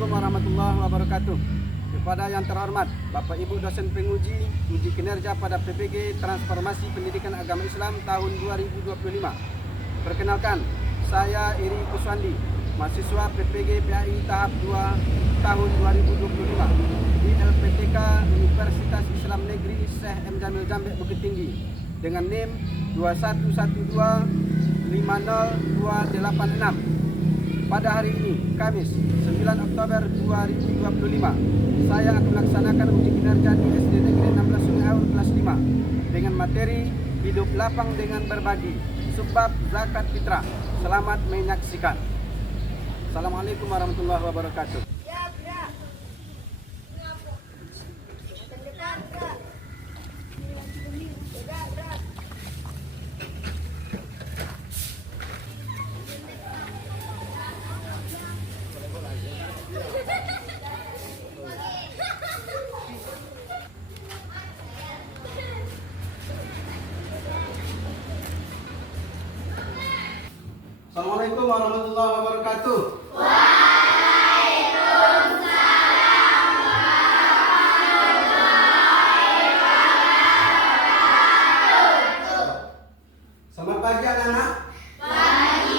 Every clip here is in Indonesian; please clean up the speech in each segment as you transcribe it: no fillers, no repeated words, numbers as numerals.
Assalamualaikum warahmatullahi wabarakatuh. Kepada yang terhormat Bapak Ibu dosen penguji uji kinerja pada PPG Transformasi Pendidikan Agama Islam tahun 2025. Perkenalkan, saya Eri Kuswandi, mahasiswa PPG PAI tahap 2 tahun 2025 di LPTK Universitas Islam Negeri Syekh M. Jamil Jambek Bukit Tinggi dengan NIM 2112500286. Pada hari ini, Kamis 9 Oktober 2025, saya akan melaksanakan uji kinerja di SD Negeri 16 Sungai Aur kelas 5 dengan materi Hidup Lapang dengan Berbagi, subbab Zakat Fitrah. Selamat menyaksikan. Assalamualaikum warahmatullahi wabarakatuh. Assalamualaikum warahmatullahi wabarakatuh. Selamat pagi anak-anak. Pagi.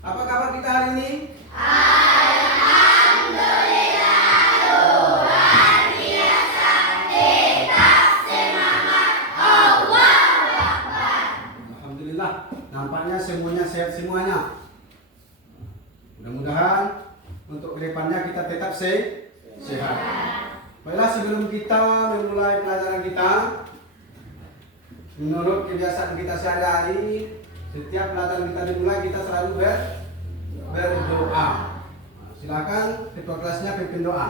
Apa kabar kita hari ini? Alhamdulillah, luar biasa. Tetap semangat. Allah Akbar. Alhamdulillah, nampaknya semuanya sehat semuanya. Mudah-mudahan untuk kedepannya kita tetap sehat. Baiklah, sebelum kita memulai pelajaran kita, menurut kebiasaan kita sehari-hari, setiap pelajaran kita dimulai kita selalu berdoa. Silakan ketua kelasnya pimpin doa.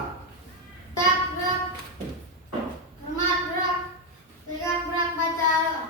Gerak, hormat gerak, tegak gerak baca doa.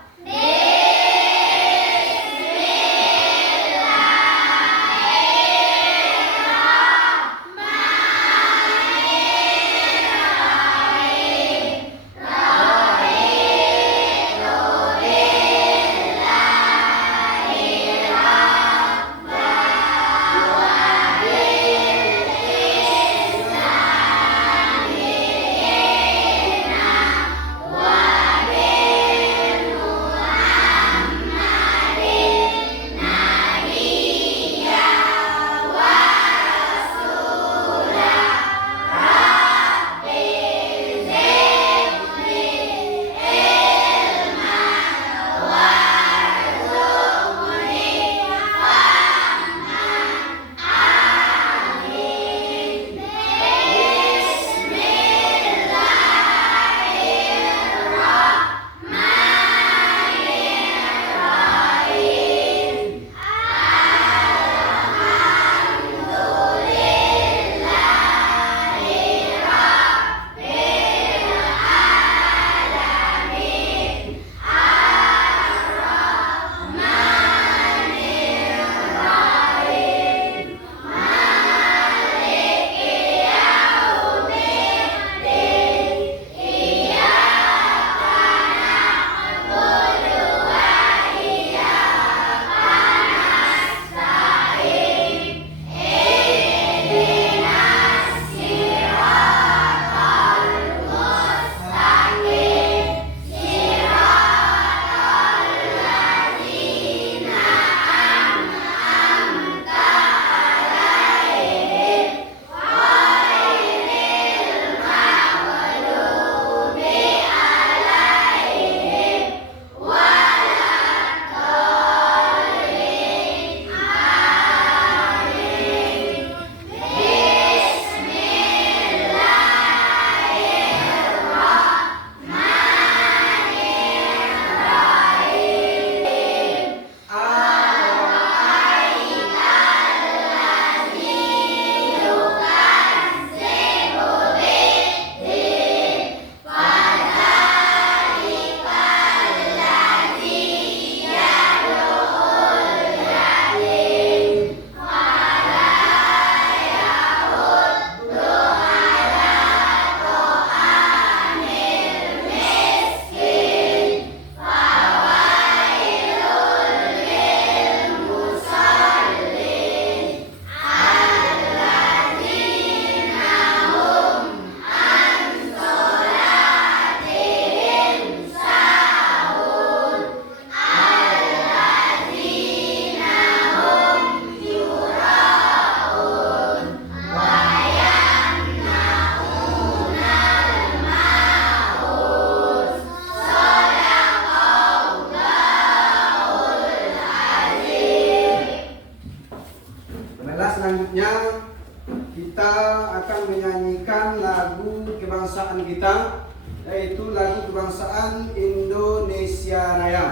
menyanyikan lagu kebangsaan kita, yaitu lagu kebangsaan Indonesia Raya.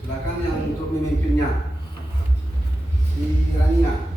Silakan yang untuk memimpinnya, di Rania.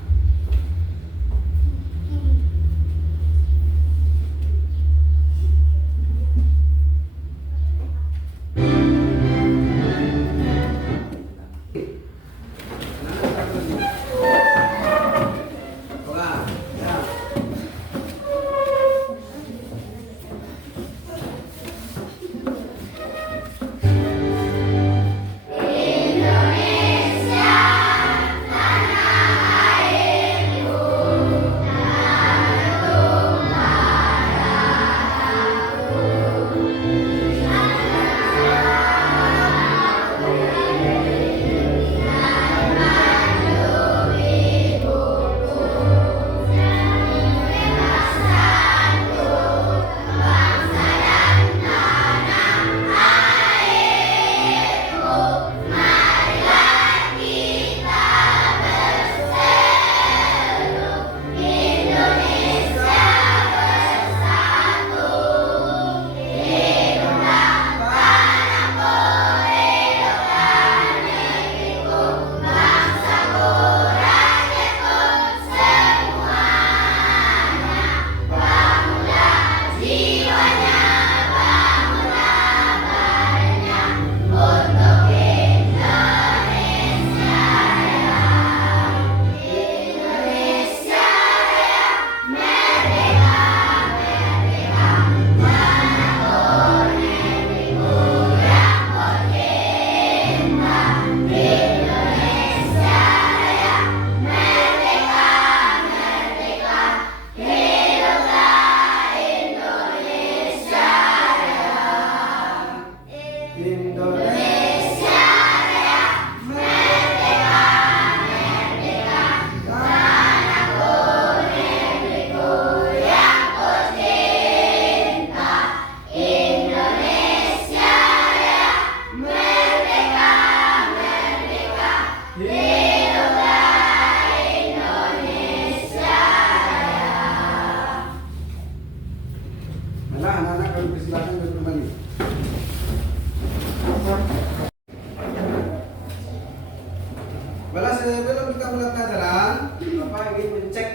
Balas sebelum kita mulai pelajaran, Bapak ingin mencek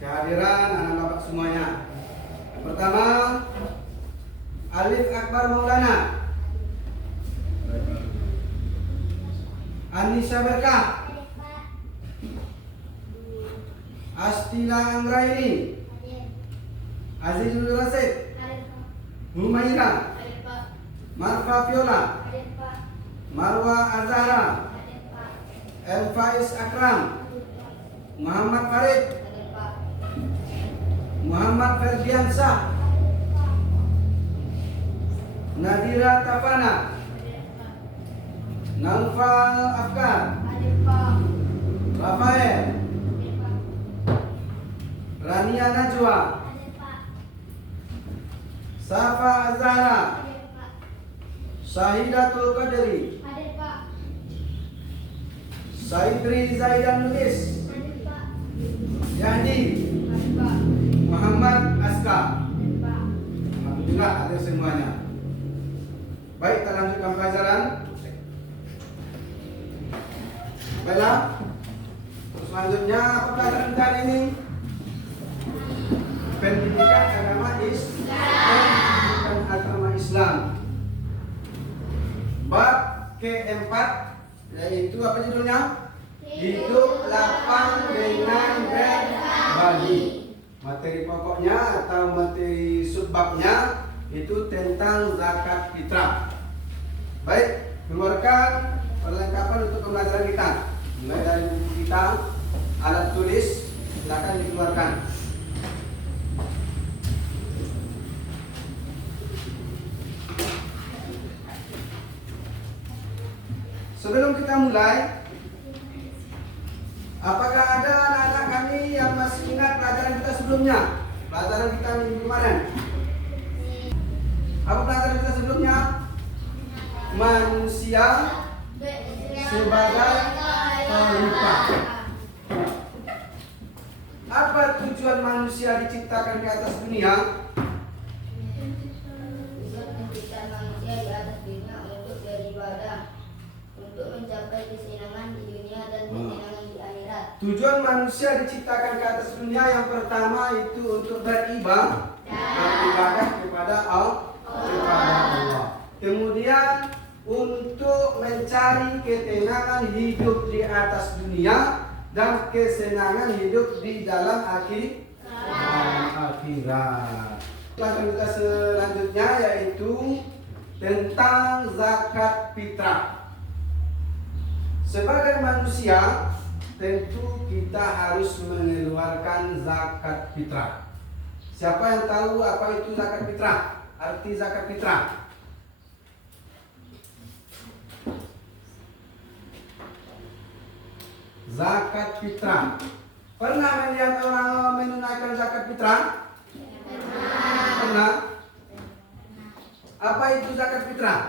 kehadiran anak Bapak semuanya. Yang pertama, Alif Akbar Maulana, Anissa Berkah, Astila Anggraini, Azizul Rasid, Humaira, Marfa Viola, Marwa Azhara, Elfaiz Akram, Muhammad Farid, Muhammad Ferdiansah, Nadira Tafana, Naufal Afkar, Rafael, Rania Najwa, Safa Azhara, Syahidatul Qadri, Saidri Zaidan Lubis, Yahdi, Muhammad Aska. Alhamdulillah ada semuanya. Baik, kita lanjutkan pelajaran. Baiklah, selanjutnya apa pelajaran kita hari ini? Pendidikan agama Islam. Bab keempat, yaitu apa judulnya? Hidup lapang dengan berbagi. Materi pokoknya atau materi subbabnya itu tentang zakat fitrah. Baik, keluarkan perlengkapan untuk pembelajaran kita. Mulai dari buku kita, alat tulis, silakan dikeluarkan. Sebelum kita mulai, apakah ada anak-anak kami yang masih ingat pelajaran kita sebelumnya? Pelajaran kita minggu kemarin. Apa pelajaran kita sebelumnya? Manusia sebagai pelipah. Apa tujuan manusia manusia diciptakan ke atas dunia? Tujuan penciptaan manusia di atas dunia untuk beribadah, untuk mencapai kesenangan di dunia dan kesenangan di akhirat. Tujuan manusia diciptakan ke atas dunia yang pertama itu untuk beribadah kepada Allah. Kemudian untuk mencari ketenangan hidup di atas dunia dan kesenangan hidup di dalam akhirat. Pelajaran kita selanjutnya yaitu tentang zakat fitrah. Sebagai manusia, tentu kita harus mengeluarkan zakat fitrah. Siapa yang tahu apa itu zakat fitrah? Arti zakat fitrah? Zakat fitrah. Pernah melihat orang menunaikan zakat fitrah? Pernah. Apa itu zakat fitrah?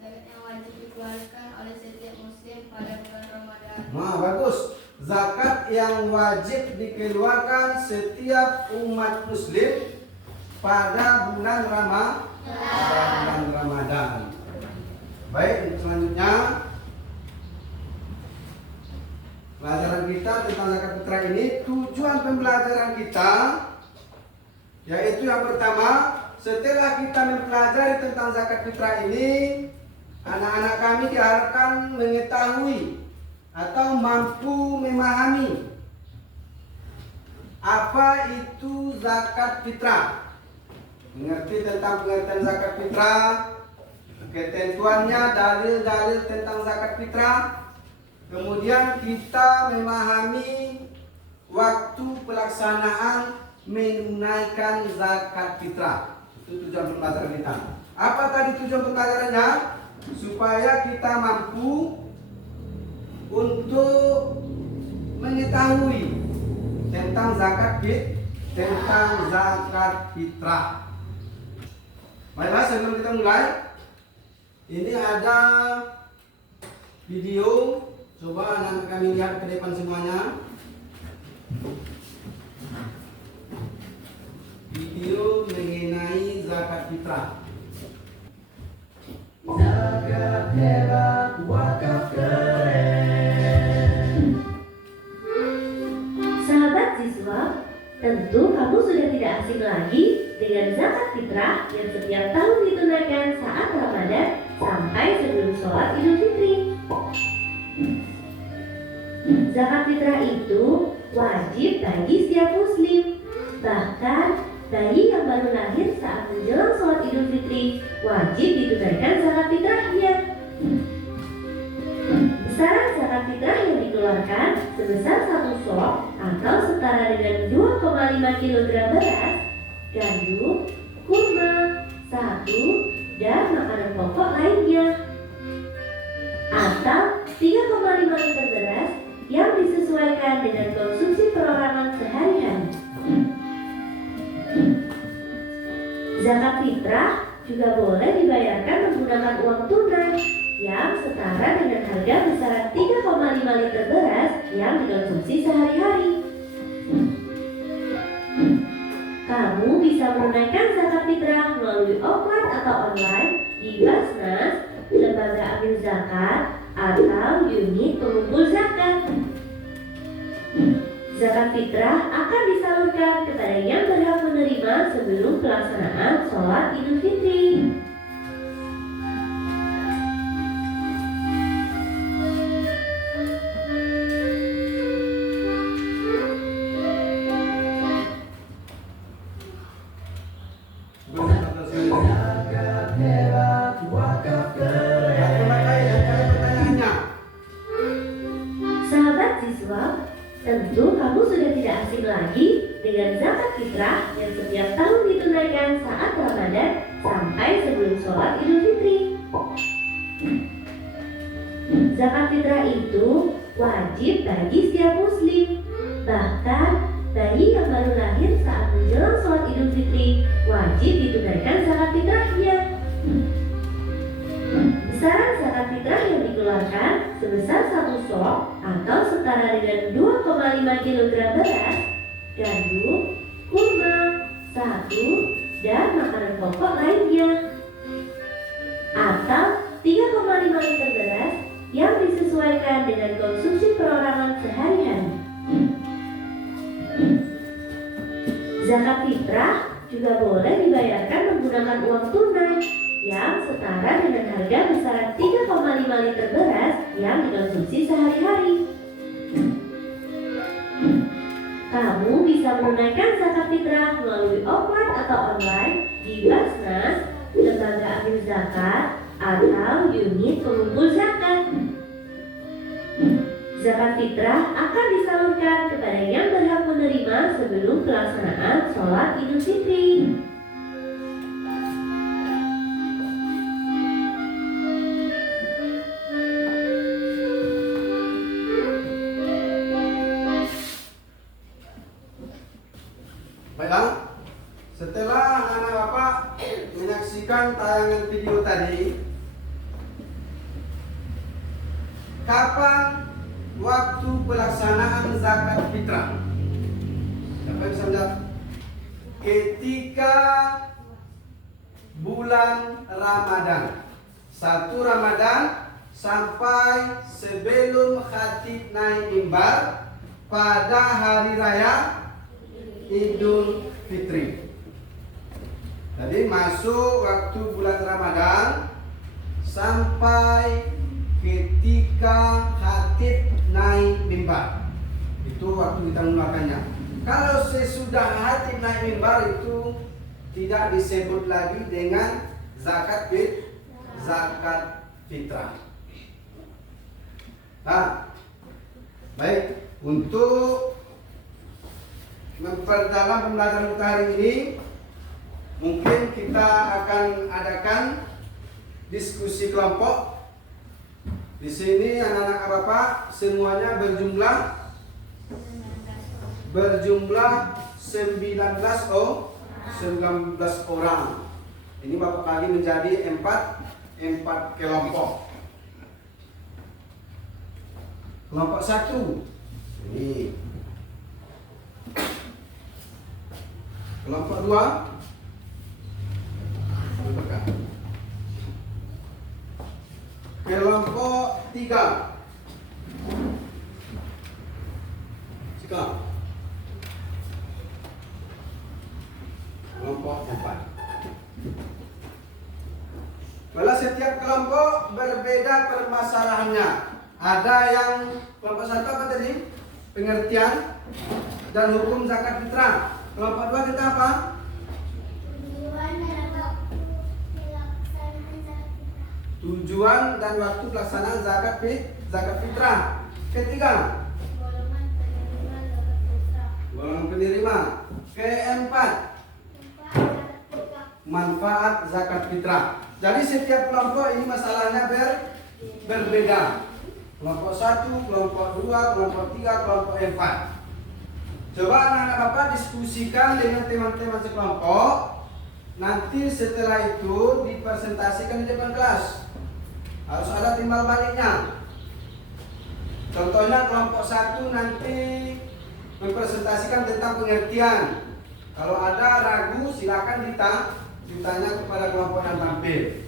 Zakat yang wajib dikeluarkan oleh setiap muslim pada bulan Ramadan. Nah, bagus. Zakat yang wajib dikeluarkan setiap umat muslim pada bulan Ramadan. Baik, untuk selanjutnya pelajaran kita tentang zakat fitrah ini, tujuan pembelajaran kita yaitu yang pertama, setelah kita mempelajari tentang zakat fitrah ini, anak-anak kami diharapkan mengetahui atau mampu memahami apa itu zakat fitrah. Mengerti tentang pengertian zakat fitrah, ketentuannya, dalil-dalil tentang zakat fitrah. Kemudian kita memahami waktu pelaksanaan menunaikan zakat fitrah. Itu tujuan pembelajaran kita. Apa tadi tujuan pembelajarannya? Supaya kita mampu untuk mengetahui tentang zakat fitrah. Baiklah, sebelum kita mulai, ini ada video. Coba anak kami lihat ke depan semuanya. Video mengenai zakat fitrah. Zakat hebat, wakaf keren. Sahabat siswa, tentu kamu sudah tidak asing lagi dengan zakat fitrah yang setiap tahun ditunaikan saat Ramadan sampai sebelum sholat Idul Fitri. Zakat fitrah itu wajib bagi setiap muslim, bahkan bayi yang baru lahir saat menjelang sholat Idul Fitri wajib ditunaikan zakat fitrahnya. Besaran zakat fitrah yang dikeluarkan sebesar 1 sok atau setara dengan 2,5 kg beras, gandum, kurma, sagu, dan makanan pokok lainnya, atau 3,5 liter beras yang disesuaikan dengan konsumsi perorangan sehari-hari. Zakat fitrah juga boleh dibayarkan menggunakan uang tunai yang setara dengan harga besaran 3,5 liter beras yang dikonsumsi sehari-hari. Kamu bisa menunaikan zakat fitrah melalui offline atau online di Basnas, Lembaga Amil Zakat, atau unit pengumpul zakat. Zakat fitrah akan disalurkan kepada yang berhak menerima sebelum pelaksanaan sholat Idul Fitri. Zakat hebat, wakaf keren. Sahabat siswa, tentu kamu sudah tidak asing lagi dengan zakat fitrah yang setiap tahun ditunaikan saat Ramadan sampai sebelum sholat Idul Fitri. Zakat fitrah itu wajib bagi setiap muslim, bahkan bayi yang baru lahir saat menjelang sholat Idul Fitri wajib ditunaikan zakat fitrahnya. Besaran zakat fitrah yang dikeluarkan sebesar 1 sok atau setara dengan 2,5 kg beras, gandum, kurma, 1, dan makanan pokok lainnya. Atau 3,5 liter beras yang disesuaikan dengan konsumsi perorangan sehari-hari. Zakat fitrah juga boleh dibayarkan menggunakan uang tunai yang setara dengan harga besaran 3,5 liter beras yang dikonsumsi sehari-hari. Kamu bisa menunaikan zakat fitrah melalui offline atau online di Basnas, lembaga amil zakat, atau unit pengumpul zakat. Zakat fitrah akan disalurkan kepada yang berhak menerima sebelum pelaksanaan sholat Idul Fitri. Baiklah, setelah anak bapak menyaksikan tayangan video tadi, kapan waktu pelaksanaan zakat fitrah? Siapa yang bisa menjawab? Ketika bulan Ramadan, 1 Ramadan sampai sebelum khatib naik mimbar pada hari raya Idul Fitri. Jadi masuk waktu bulan Ramadan sampai ketika khatib naik mimbar. Itu waktu kita mengeluarkannya. Kalau sesudah khatib naik mimbar itu tidak disebut lagi dengan zakat fitrah. Nah, baik, untuk memperdalam pembelajaran kita hari ini, mungkin kita akan adakan diskusi kelompok. Di sini anak-anak bapak semuanya berjumlah 19 orang. Ini bapak bagi menjadi 4 kelompok. Kelompok 1 ini. Kelompok 2 kelompok 3 Sikap. Kelompok 4. Kalau setiap kelompok berbeda permasalahannya. Ada yang kelompok 1 apa tadi? Pengertian dan hukum zakat fitrah. Kelompok 2 kita apa? Tujuan dan waktu pelaksanaan zakat fitrah. Ketiga, golongan penerima. Keempat, manfaat zakat fitrah. Jadi setiap kelompok ini masalahnya berbeda. Kelompok 1, kelompok 2, kelompok 3, kelompok 4. Coba anak-anak bapak diskusikan dengan teman-teman sekelompok. Nanti setelah itu dipresentasikan di depan kelas. Harus ada timbal baliknya. Contohnya kelompok 1 nanti mempresentasikan tentang pengertian. Kalau ada ragu silakan ditanya kepada kelompok yang tampil.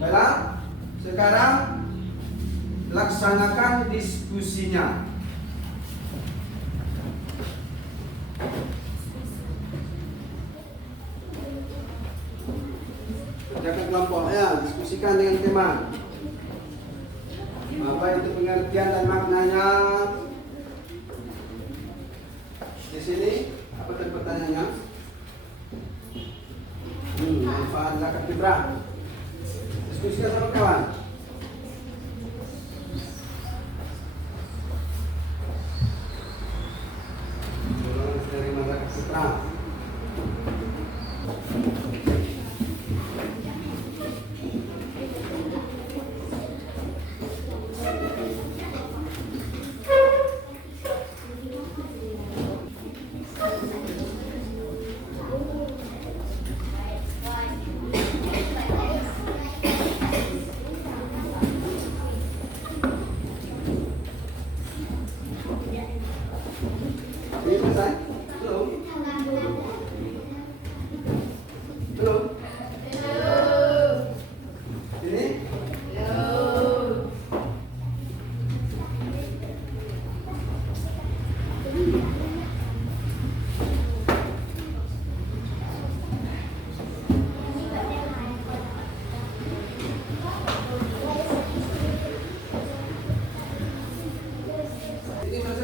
Baiklah, sekarang laksanakan diskusinya. Kerjakan kelompoknya, diskusikan dengan teman. Apa itu pengertian dan maknanya? Di sini apa tadi pertanyaannya? Manfaat zakat fitrah. Diskusikan sama kawan. Menerima zakat fitrah.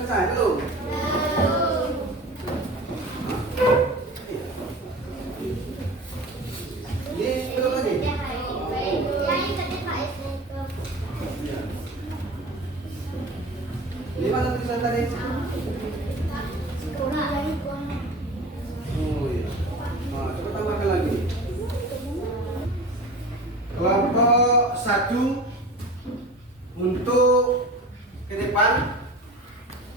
selesai belum? Ini belum lagi? Ini mana tulisan tadi? Oh iya. Nah, coba tambahkan lagi. Kelompok 1 untuk ke depan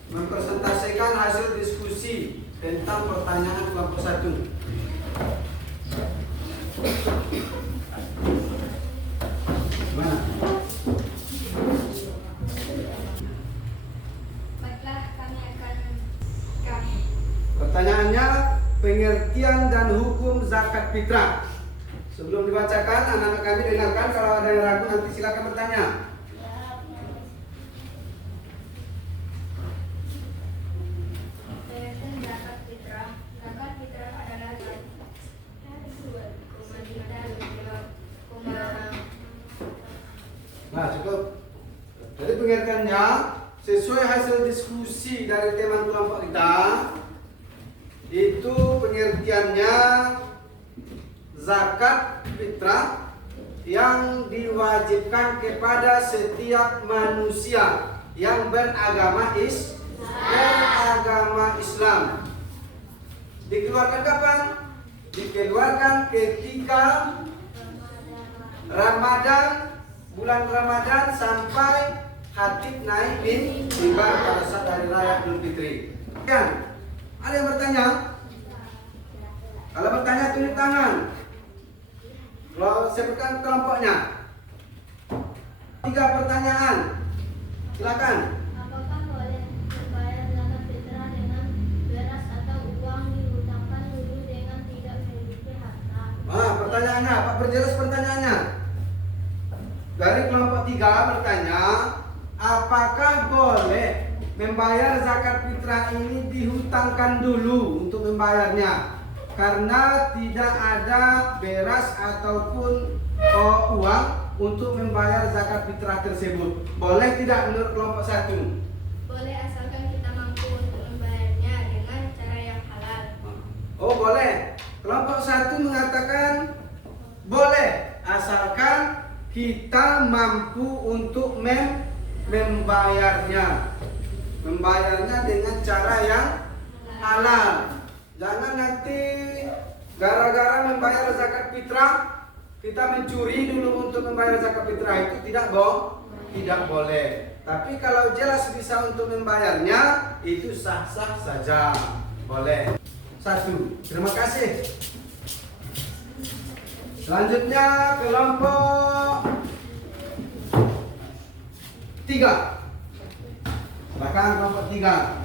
mempresentasikan hasil diskusi tentang pertanyaan kelompok 1. Mana? Baiklah, kami akan Pertanyaannya, pengertian dan hukum zakat fitrah. Sebelum dibacakan, anak-anak kami dengarkan. Kalau ada yang ragu nanti silakan bertanya. zakat fitrah. Zakat fitrah adalah Nah, cukup. Jadi pengertiannya sesuai hasil diskusi dari teman kelompok kita, itu pengertiannya zakat fitrah yang diwajibkan kepada setiap manusia yang beragama Islam. Dikeluarkan kapan? Dikeluarkan ketika bulan Ramadan sampai khatib naik mimbar pada saat hari raya Idul Fitri. Ada yang bertanya? Kalau bertanya tunjuk tangan. Kalau sebutkan kelompoknya. 3 pertanyaan. Silakan. Apakah boleh membayar zakat fitrah dengan beras atau uang dihutangkan dulu dengan tidak memiliki harta? Pertanyaannya, Pak perjelas pertanyaannya. Dari kelompok 3 bertanya, apakah boleh membayar zakat fitrah ini dihutangkan dulu untuk membayarnya karena tidak ada beras ataupun uang untuk membayar zakat fitrah tersebut. Boleh tidak menurut kelompok 1? Boleh asalkan kita mampu untuk membayarnya dengan cara yang halal. Oh boleh. Kelompok 1 mengatakan boleh asalkan kita mampu untuk membayarnya. Membayarnya dengan cara yang halal. Jangan nanti gara-gara membayar zakat fitrah kita mencuri dulu untuk membayar zakat fitrah, itu tidak boleh. Tapi kalau jelas bisa untuk membayarnya, itu sah-sah saja, boleh. 1. Terima kasih. Selanjutnya kelompok 3. Silakan kelompok 3.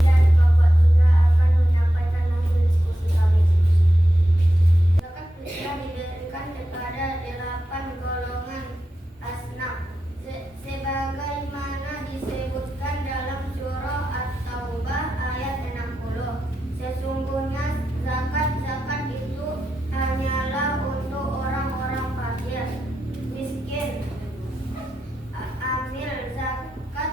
Dan kelompok 3 akan menyampaikan hasil diskusi kami. Zakat fitrah diberikan kepada 8 golongan asnaf sebagaimana disebutkan dalam surah At-Taubah ayat 60. Sesungguhnya zakat itu hanyalah untuk orang-orang fakir, miskin, amil zakat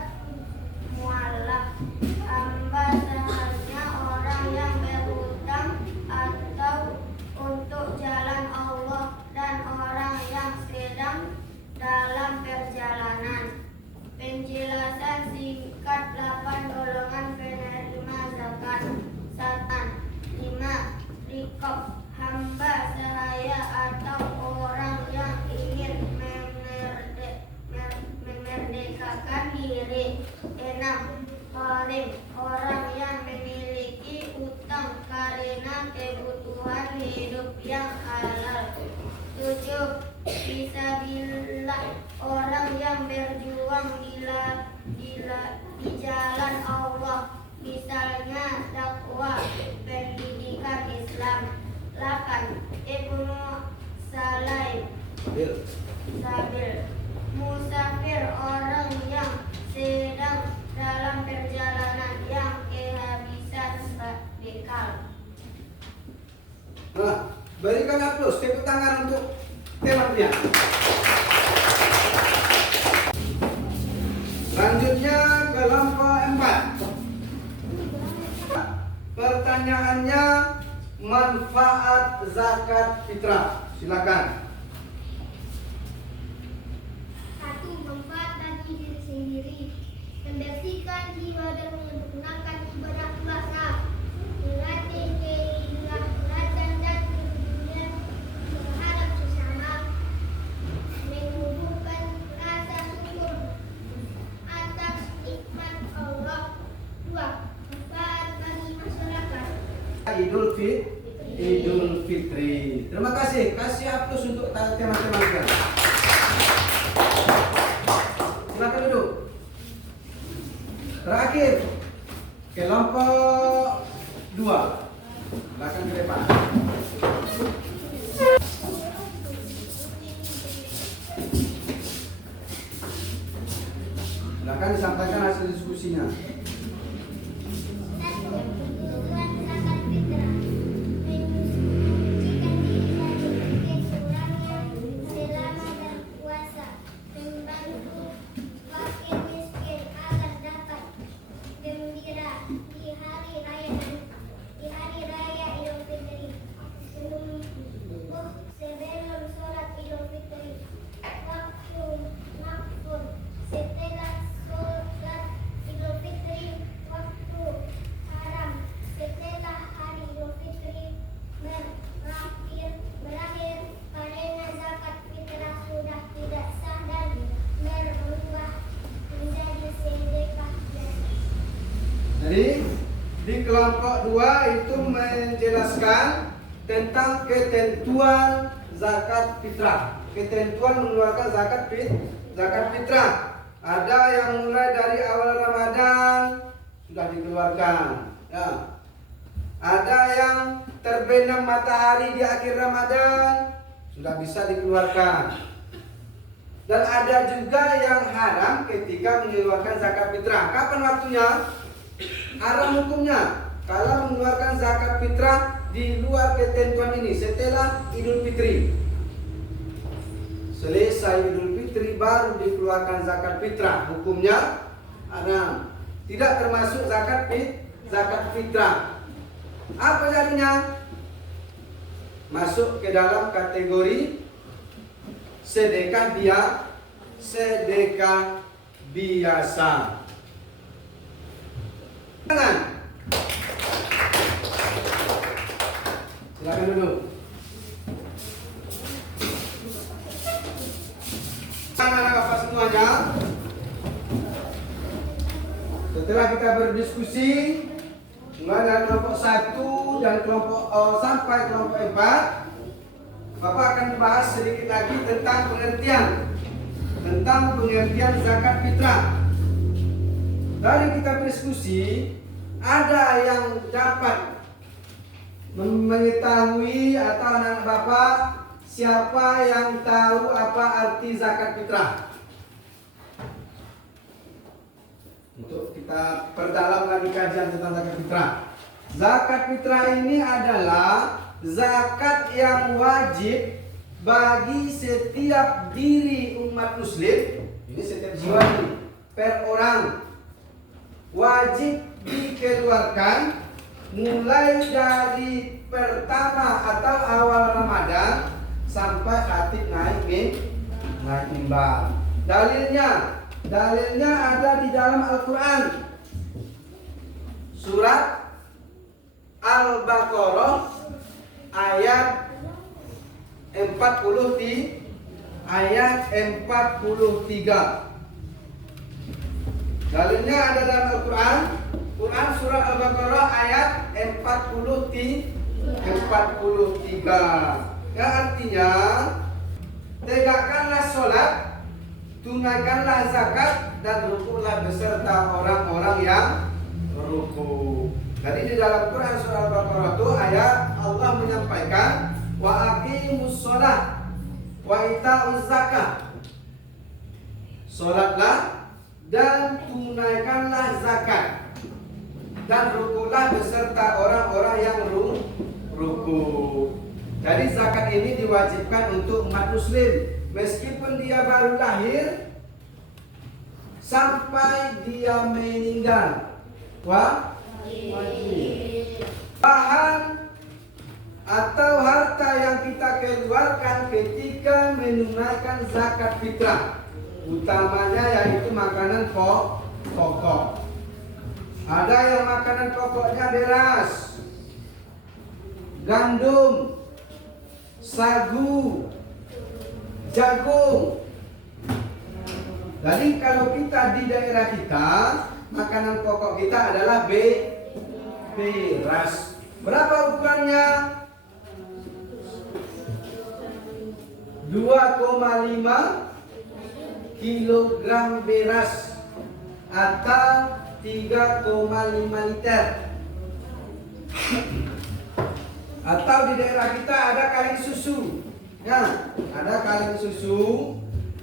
mualaf, hamba sahanya, orang yang berhutang atau untuk jalan Allah, dan orang yang sedang dalam perjalanan. Penjelasan singkat 8 golongan penerima zakat. 1. 5. Rikob, hamba sahaya atau orang yang ingin memerdekakan diri. 6. Gharim, orang yang memiliki utang karena kebutuhan hidup yang halal. 7. Fisabilillah, orang yang berjuang di jalan Allah, misalnya dakwah, pendidikan Islam. 8. Ibnu Sabil, musafir, orang yang sedang dalam perjalanan yang kehabisan bekal. Nah, berikan aplaus, tepuk tangan untuk teman dia. pertanyaannya manfaat zakat fitrah. Silakan. Satu, manfaat bagi diri sendiri, membersihkan jiwa dan menyempurnakan ibadah puasa, melatih keikhlasan dan kepedulian terhadap sesama, menumbuhkan rasa syukur atas nikmat Allah. Dua, manfaat bagi masyarakat. Idul Fitri. Terima kasih. Kasih aplaus untuk teman-teman sekalian. Silakan duduk. Terakhir, kelompok 2. Silakan ke depan. Silakan disampaikan hasil diskusinya. Satu, tujuan zakat fitrah, menyucikan diri dari kekurangnya selama berpuasa, membantu fakir miskin agar dapat gembira di hari raya Idul Fitri. Sebelum sholat Idul Fitri, waktu makfur, setelah sholat Idul Fitri, waktu haram, setelah hari Idul Fitri berakhir karena zakat fitrah sudah tidak sah dan berubah menjadi sedekah biasa. Jadi di kelompok 2 itu menjelaskan tentang ketentuan zakat fitrah. Ketentuan mengeluarkan zakat fitrah. Ada yang mulai dari awal Ramadan sudah dikeluarkan. Ya. Ada yang terbenam matahari di akhir Ramadan sudah bisa dikeluarkan. Dan ada juga yang haram ketika mengeluarkan zakat fitrah. Kapan waktunya? Haram hukumnya kalau mengeluarkan zakat fitrah di luar ketentuan ini setelah Idul Fitri. Selesai Idul Fitri baru dikeluarkan zakat fitrah, hukumnya haram. Tidak termasuk zakat fitrah. Apa jadinya? Masuk ke dalam kategori sedekah biasa. Tangan. Silakan dulu. Anak-anak Bapak semuanya, setelah kita berdiskusi mulai dari kelompok 1 dan kelompok sampai kelompok 4, Bapak akan membahas sedikit lagi tentang pengertian zakat fitrah. Dari kita berdiskusi, ada yang dapat mengetahui atau anak-anak Bapak siapa yang tahu apa arti zakat fitrah? Untuk kita perdalam lagi kajian tentang zakat fitrah. Zakat fitrah ini adalah zakat yang wajib bagi setiap diri umat muslim. Ini setiap jiwa per orang wajib dikeluarkan mulai dari pertama atau awal Ramadan sampai khatib naik mimbar. Dalilnya ada di dalam Al-Quran. Surat Al-Baqarah ayat 43. Dalilnya ada dalam Al-Quran. Quran surat Al-Baqarah ayat 43. Yang artinya, tegakkanlah sholat, tunaikanlah zakat, dan rukulah beserta orang-orang yang ruku. Jadi di dalam Quran surah Al-Baqarah itu ayat Allah menyampaikan wa aqimus sholat wa ita'uz zakat. Sholatlah dan tunaikanlah zakat, dan rukulah beserta orang-orang yang ruku. Jadi zakat ini diwajibkan untuk umat muslim meskipun dia baru lahir sampai dia meninggal. Wajib. bahan atau harta yang kita keluarkan ketika menunaikan zakat fitrah. Utamanya yaitu makanan pokok. Ada yang makanan pokoknya beras, gandum, sagu, jagung. Jadi kalau kita di daerah kita, makanan pokok kita adalah beras. Berapa ukurannya? 2,5 kilogram beras atau 3,5 liter. Atau di daerah kita ada kaleng susu. Ya, ada kaleng susu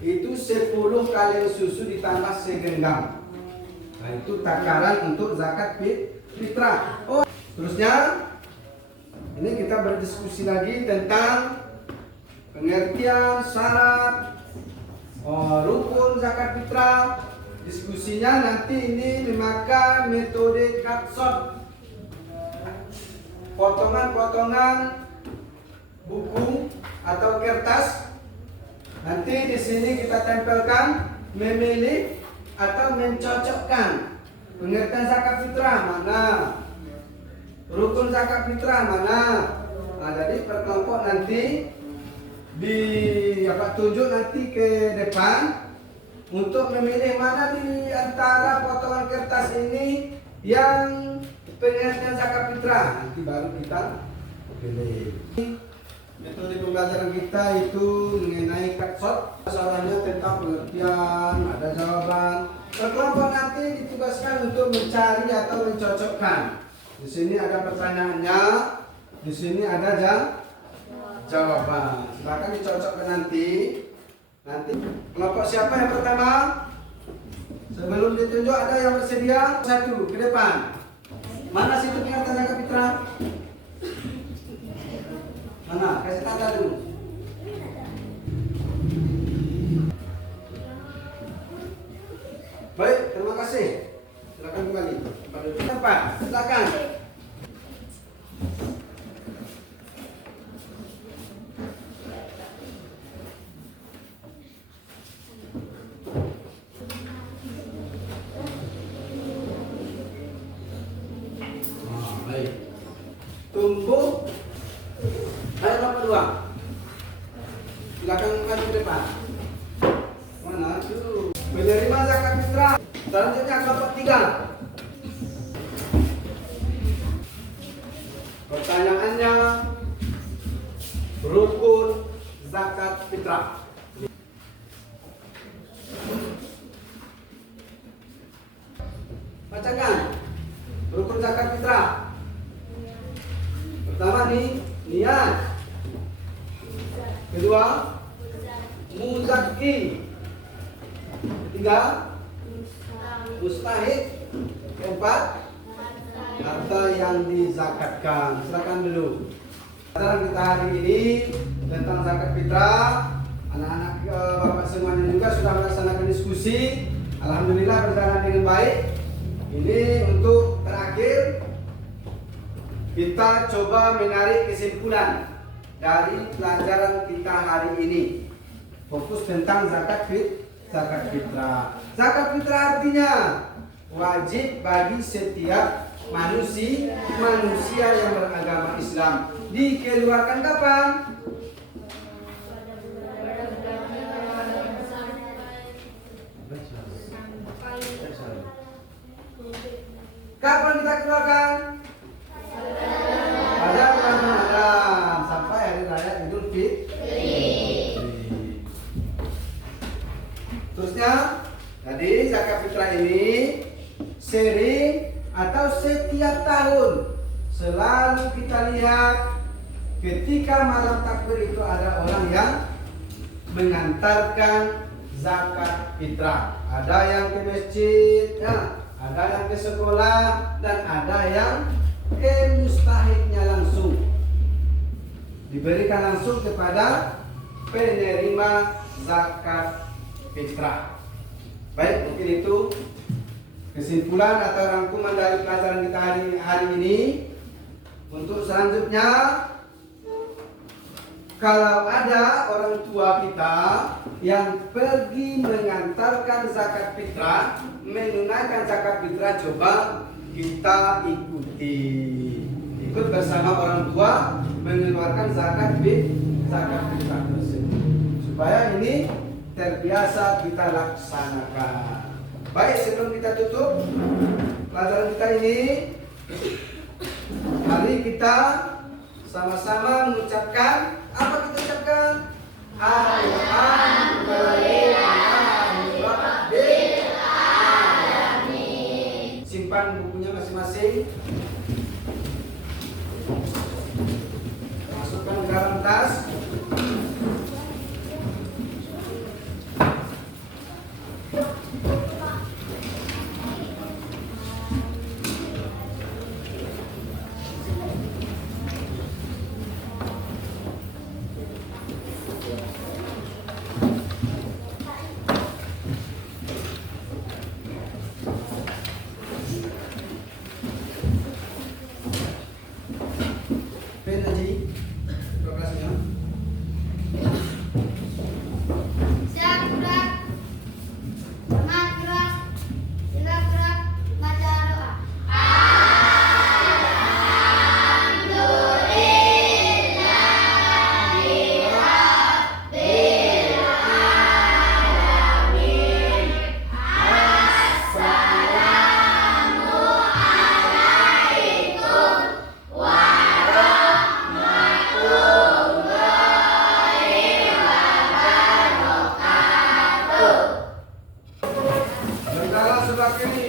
itu 10 kaleng susu ditambah segenggam. Nah, itu takaran untuk zakat fitrah. Oh, terusnya ini kita berdiskusi lagi tentang pengertian syarat rukun zakat fitrah. Diskusinya nanti ini memakai metode kapsot, potongan-potongan buku atau kertas. Nanti di sini kita tempelkan memilih atau mencocokkan pengertian zakat fitrah mana, rukun zakat fitrah mana. Nah, jadi per kelompok nanti tunjuk nanti ke depan untuk memilih mana di antara potongan kertas ini yang pengertian zakat fitrah. Nanti baru kita pilih. Metode pembelajaran kita itu mengenai kapsot. Masalahnya tentang pengertian, ada jawaban. Kelompok nanti ditugaskan untuk mencari atau mencocokkan. Di sini ada pertanyaannya, di sini ada jawaban. Silakan dicocokkan nanti. Kelompok siapa yang pertama? Sebelum ditunjuk ada yang bersedia? Satu ke depan. Mana situ pengertian zakat fitrah? Mana? Kasih tanda dulu. Baik, terima kasih. Silakan kembali. Pada tempat. Silakan. Baik. Tumbuh. Ayat nomor 2. Silakan maju ke depan. Mana itu? Penerima zakat fitrah. Selanjutnya kelompok 3. Pertanyaannya, rukun zakat fitrah. Bacakan rukun zakat fitrah. Pertama nih, niat. Kedua, muzakki. Ketiga, mustahik. Keempat, harta yang dizakatkan. Silakan dulu. Pelajaran kita hari ini tentang zakat fitrah. Anak-anak bapak semuanya juga sudah melaksanakan diskusi. Alhamdulillah berjalan dengan baik. Ini untuk terakhir kita coba menarik kesimpulan dari pelajaran kita hari ini. Fokus tentang zakat fitrah. Zakat fitrah artinya wajib bagi setiap manusia yang beragama Islam. Dikeluarkan kapan? Kapan kita keluarkan? Pada bulan Ramadan sampai hari raya Idul Fitri. Terusnya, tadi zakat fitrah ini sering atau setiap tahun selalu kita lihat ketika malam takbir itu ada orang yang mengantarkan zakat fitrah. Ada yang ke masjid, ya, ada yang ke sekolah, dan ada yang ke mustahiknya langsung. Diberikan langsung kepada penerima zakat fitrah. Baik, mungkin itu kesimpulan atau rangkuman dari pelajaran kita hari ini. Untuk selanjutnya, kalau ada orang tua kita yang pergi mengantarkan zakat fitrah, menunaikan zakat fitrah, coba kita ikuti. Ikut bersama orang tua mengeluarkan zakat fitrah tersebut. Supaya ini terbiasa kita laksanakan. Baik, sebelum kita tutup pelajaran kita ini, mari kita sama-sama mengucapkan, apa kita ucapkan? Alhamdulillahirabbil alamin. Simpan bukunya masing-masing. Masukkan ke dalam tas. Pen aja, progresnya. Siap gerak, semangat gerak, gerak gerak, baca doa. Berkala sebelah kiri.